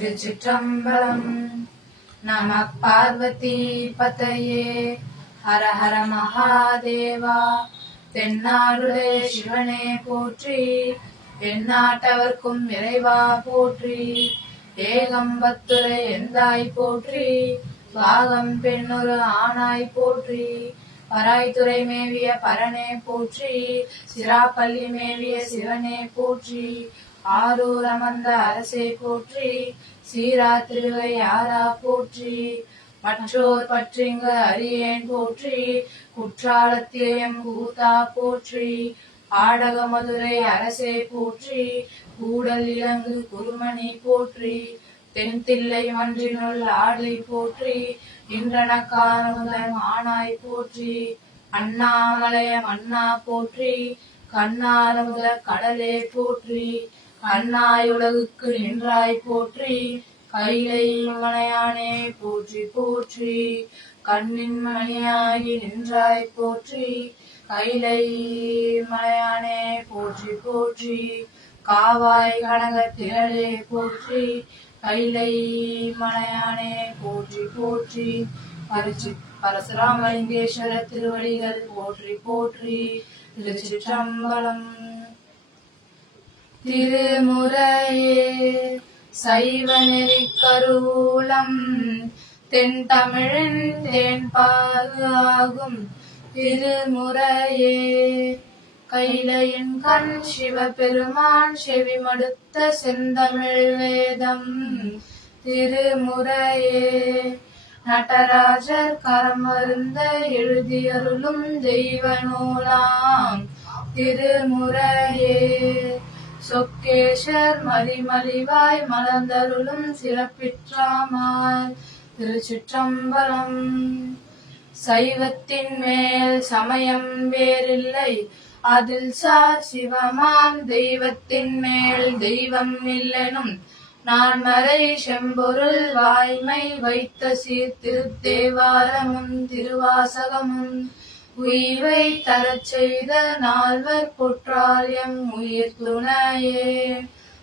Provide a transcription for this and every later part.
திருச்சிற்றம்பலம். நம பார்வதி பதையே. ஹர ஹர மகாதேவா. தென்னாடுடைய சிவனே போற்றி, எந்நாட்டவர்க்கும் இறைவா போற்றி. ஏகம்பத்துரை எந்தாய் போற்றி, பாகம் பெண்ணொரு ஆனாய் போற்றி. பராய்த்துறை மேவிய பரனே போற்றி, சிராப்பள்ளி மேவிய சிவனே போற்றி. ஆரூர் அமர்ந்த அரசே போற்றி, சீரா திருவை யாரா போற்றி. மற்றோர் பற்றிங்கு அறியேன் போற்றி, குற்றாலத்தியம் கூத்தா போற்றி. ஆடக மதுரை அரசே போற்றி, கூடல் இலங்கு குருமணி போற்றி. தென்தில்லை மன்றினுள் ஆடை போற்றி, இன்றனக்கான முதல் ஆனாய் போற்றி. அண்ணாமலைய மன்னா போற்றி, கண்ணார முதல கடலே போற்றி. கண்ணாய் உலகுக்கு நின்றாய் போற்றி, கைலை மலையானே போற்றி போற்றி. கண்ணின் மணியாகி நின்றாய் போற்றி, கைலை மலையானே போற்றி போற்றி. காவாய் கனக திரளே போற்றி, கைலை மலையானே போற்றி போற்றி. பரசுராமலிங்கேஸ்வர திருவடிகள் போற்றி போற்றி. திருச்சிற்றம்பலம். திருமுறையே சைவ நெறி கருவூலம், தென் தமிழின் தேன்பாகு ஆகும் திருமுறையே. கைலையின் கண் சிவபெருமான் செவி மடுத்த செந்தமிழ் வேதம் திருமுறையே. நடராஜர் கரமருந்த எழுதியருளும் தெய்வ நூலாம் திருமுறையே. சொக்கேஷர் மலிமலிவாய் மலர்ந்தருளும் சிறப்பிற்றாமால் திருச்சிற்றம்பலம். சைவத்தின் மேல் சமயம் வேறில்லை, அதில் சார் சிவமாம் தெய்வத்தின் மேல் தெய்வம் இல்லெனும். நான் மறை செம்பொருள் வாய்மை வைத்த சீர்திருத்தேவாரமும் திருவாசகமும் உய்வை தரச் செய்த நால்வர் பொற்றாலியம் உயிர் துணையே.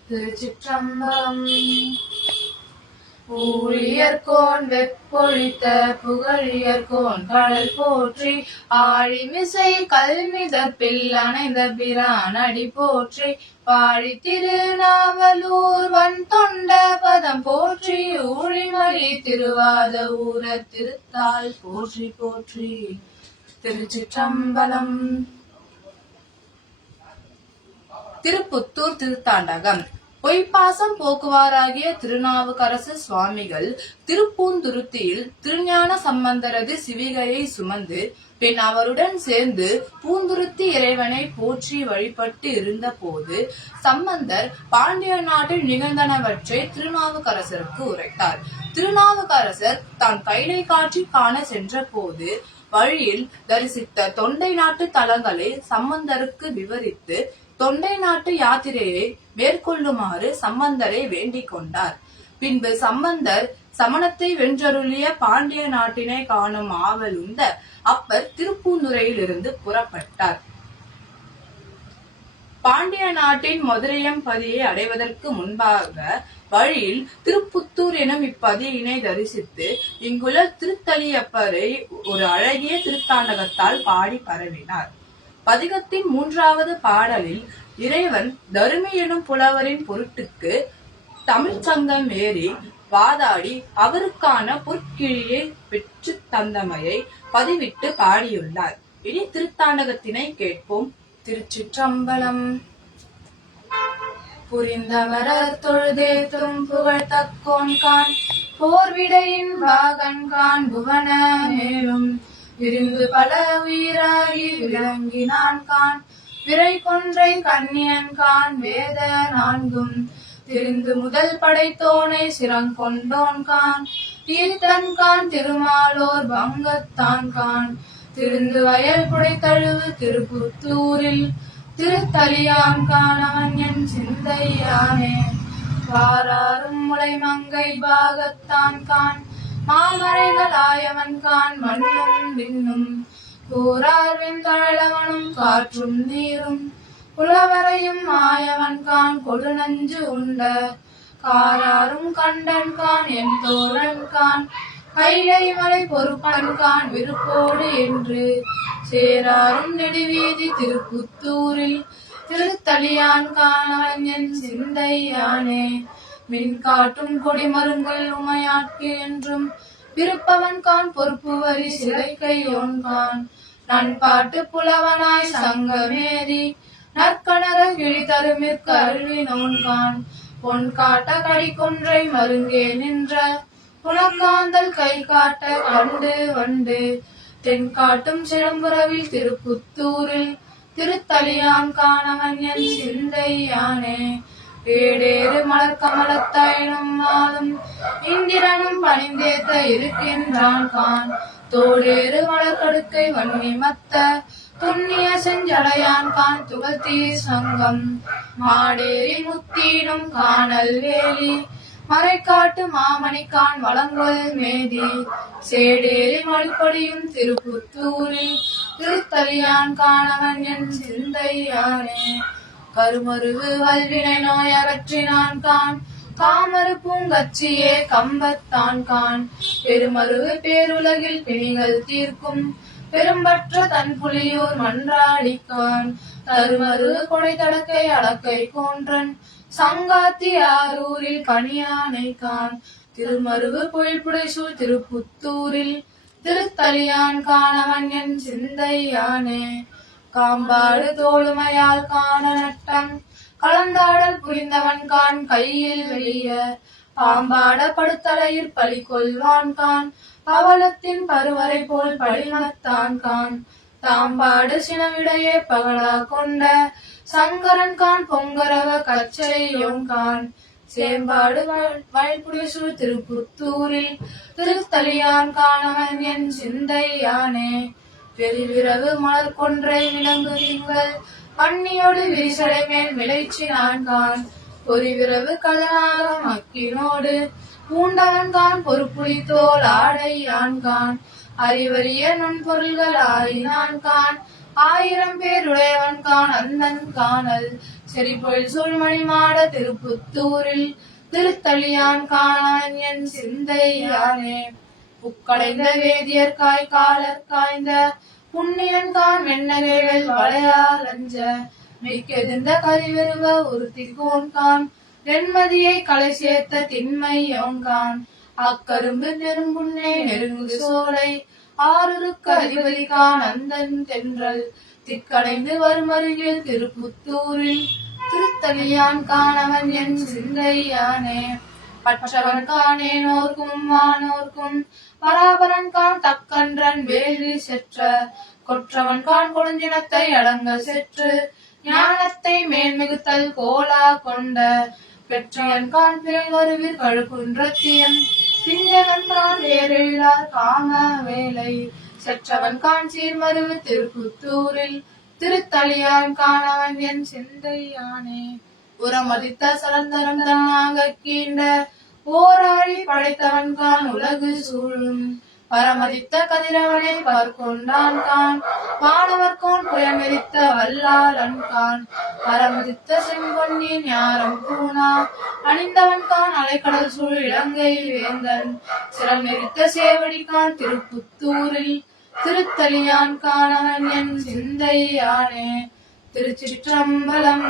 திருச்சிற்றம்பலம். ஊழியர்கோன் வெப்பொழித்த புகழியர்கோன் கடல் போற்றி, ஆழிமிசை கல்மிதப்பில் அணைந்த பிரான் அடி போற்றி. பாழி திருநாவலூர் வன் தொண்ட பதம் போற்றி, ஊழிமலி திருவாத ஊர திருத்தாள் போற்றி போற்றி. திருச்சிற்றம்பலம். திருப்புத்தூர் திருத்தாண்டகம். பொய்ப்பாசம் போக்குவாராகிய திருநாவுக்கரசு சுவாமிகள் திருப்பூந்துருத்தியில் திருஞான சம்பந்தரது சிவிகையை சுமந்து பின் அவருடன் சேர்ந்து பூந்துருத்தி இறைவனை போற்றி வழிபட்டு இருந்த போது சம்பந்தர் பாண்டிய நாட்டில் நிகழ்ந்தனவற்றை திருநாவுக்கரசருக்கு உரைத்தார். திருநாவுக்கரசர் தான் கைலை காட்சி காண சென்ற போது வழியில் தரிசித்த தொண்டை நாட்டு தலங்களை சம்பந்தருக்கு விவரித்து தொண்டை நாட்டு யாத்திரையை மேற்கொள்ளுமாறு சம்பந்தரை வேண்டிக் கொண்டார். பின்பு சம்பந்தர் சமணத்தை வென்றருளிய பாண்டிய நாட்டினை காணும் ஆவல் உண்ட அப்பர் திருப்பூந்துறையில் இருந்து புறப்பட்டார். பாண்டிய நாட்டின் மதுரையம்பதியை அடைவதற்கு முன்பாக வழியில் திருப்புத்தூர் எனும் இப்பதியினை தரிசித்து இங்குள்ள திருத்தலியப்பரை ஒரு அழகிய திருத்தாண்டகத்தால் பாடி பரவினார். பதிகத்தின் 3வது பாடலில் இறைவன் தருமி எனும் புலவரின் பொருட்டுக்கு தமிழ் சங்கம் ஏறி வாதாடி அவருக்கான பொற்கிழியை பெற்று தந்தமையை பதிவிட்டு பாடியுள்ளார். இனி திருத்தாண்டகத்தினை கேட்போம். திருச்சிற்றம்பலம். புரிந்தவர தொழுதேத்தும் புகழ் தக்கோன் கான், போர்விடையின் பாகன் கான் புவன மேலும். விரிந்து பல உயிராகி விளங்கினான் கான், விரை கொன்றை கண்ணியன் கான் வேத நான்கும். திரிந்து முதல் படைத்தோனை சிறங்கொண்டோன் கான், தீர்த்தன் கான் திருமாலோர் பங்கத்தான் கான். திருந்து வயல் புடைத்தழுவு திருப்புத்தூரில் திருத்தலியான் கான், அவன் என் சிந்தையானே. வாராரும் முளை மங்கை பாகத்தான் கான், மாமரைகள் ஆயவன் கான் மண்ணும் விண்ணும். கூறார்வின் தழவனும் காற்றும் நீரும், குளவரையும் ஆயவன் கான் கொடுநஞ்சு உண்ட. காராரும் கண்டன் கான் என் தோழன் கான் கைலை மலை பொறுப்பன் கான் விருப்போடு என்று சேராரும் நெடுவீதி திருப்புத்தூரில் திருத்தலியான் காணவன் என் சிந்தையானே மின் காட்டும் கொடிமருங்கள் உமையாட்கு என்றும் விருப்பவன் கான் பொறுப்பு வரி சிலைக்கையோன் கான் நண்பாட்டு புலவனாய் சங்கமேறி நற்கணர கிழி தருமிற்கு அருள்வினோன் கான் பொன் காட்ட கடிக்கொன்றை மருங்கே நின்ற புலங்காந்தல் கை காட்ட கண்டு வண்டு தென் காட்டும் சிலம்புறவில் திருப்புத்தூரில் திருத்தலியான் காணவன் என் சிந்தையானே ஏடேறு மலர் கமலத்தாயினும் மாலும் இந்திரனும் பணிந்தேத்த இருக்கின்றான் கான் தோடேறு மலர் கடுக்கை வன்னி மத்த துண்ணிய செஞ்சடையான் கான் துகழ்த்தி சங்கம் மாடேறி முத்தீனும் காணல் வேலி மறைக்காட்டு மாமணிக்கான் வளங்கொள் மேதி சேடேறி மொழிப்பொடியும் திருப்புத்தூரில் திருத்தலியான் காணவன் என் சிந்தையானே கருமருவு வல்வினை நோய் அகற்றினான் கான் காமரு பூங்கச்சியே கம்பத்தான் கான் பெருமருவு பேருலகில் பிணிகள் தீர்க்கும் பெரும்பற்ற தன் புலியூர் மன்றாடிக்கான் தருமரு கொடை தடக்கை அடக்கை கோன்றன் சங்காத்தி ஆரூரில் கனியானை கான் திருமருவு பொழில்புடைசூழ் திருப்புத்தூரில் திருத்தலியான் காணவன் என் சிந்தையானே காம்பாடு தோளுமையால் காண நட்டம் கலந்தாடல் புரிந்தவன் கான் கையில் வெளிய பாம்பாட படுத்தலையில் பழி கொள்வான் கான் பவளத்தின் பருவரை போல் பழிமத்தான் கான் தாம்பாடு சினவிடையே பகலா கொண்ட சங்கரன் கான் பொங்கரவ கச்சையும் கான் சேம்பாடு வயல்புடிசூழ் திருப்புத்தூரில் திருத்தலியான் காணவன் என் சிந்தையானே பெருவிரவு மலர் கொன்றை விலங்கு திங்கள் பன்னியோடு விரிசடை மேல் விளைச்சினான் கான் பொறிவிரவு கதனாக மக்கினோடு பூண்டவன் கான் பொறுப்புளி தோல் ஆடையான் கான் அறிவறிய நுண்பொருள்கள் ஆயினான் கான் ஆயிரம் பேருடையவன் கான் அந்தன் காணல் செறிபொழில் சூழ்மணி மாட திருப்புத்தூரில் திருத்தலியான் காணவன் என் சிந்தையானே புக்கடைந்த வேதியர்காய் காலர் காய்ந்த புண்ணியன் கான் வெண்ணகைகள் வளையால் அஞ்ச மிக்கெதிர்ந்த கரிவருவ உறுத்திக்கோன் கான் வெண்மதியை களை சேர்த்த திண்மை யோங்கான் அக்கரும்பு நெருங்குண்ணே நெருங்கு சோலை ஆறுருக்கு அதிபதி கான் அந்தன் தென்றல் திக்கடைந்து வருமருகில் திருப்புத்தூரில் திருத்தலியான் காணவன் என் சிந்தையானே பற்றவன் காணேனோர்க்கும் வானோர்க்கும் பராபரன் கான் தக்கன்றன் வேலி செற்ற கொற்றவன் கான் கொடுஞ்சினத்தை அடங்க செற்று ஞானத்தை மேன்மிகுத்தல் கோலா கொண்ட பெற்றவன் கான் பிறவருவிற் கழுகுன்றத்தியம் பிஞ்சவன் கான் வேறெழிலார் காம வேலை செற்றவன் கான் சீர்மருவு திருப்புத்தூரில் திருத்தலியான் காணவன் என் சிந்தையானே உரமதித்த சலந்தரம் தன்னாக கீண்ட ஓராழி படைத்தவன் கான் உலகு சூழும் பரமதித்த கதிரவனை பார்க்கொண்டான் கான் வானவர்கோன் புயமெரித்த வல்லாளன் கான் பரமதித்த செம்பொன்னின் ஞாரம் பூனா அணிந்தவன் கான் அலைக்கடல் சூழ் இலங்கை வேந்தன் சிரம் நெறித்த சேவடி கான் திருப்புத்தூரில் திருத்தலியான் காணவன் என் சிந்தையானே திருச்சிற்றம்பலம்.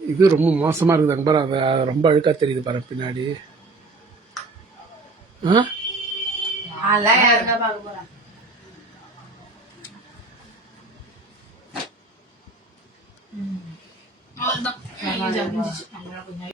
இது ரொம்ப மோசமா இருக்குது பாரு, அது ரொம்ப அழுக்கா தெரியுது பாரு பின்னாடி. அவ்வளவுதான்.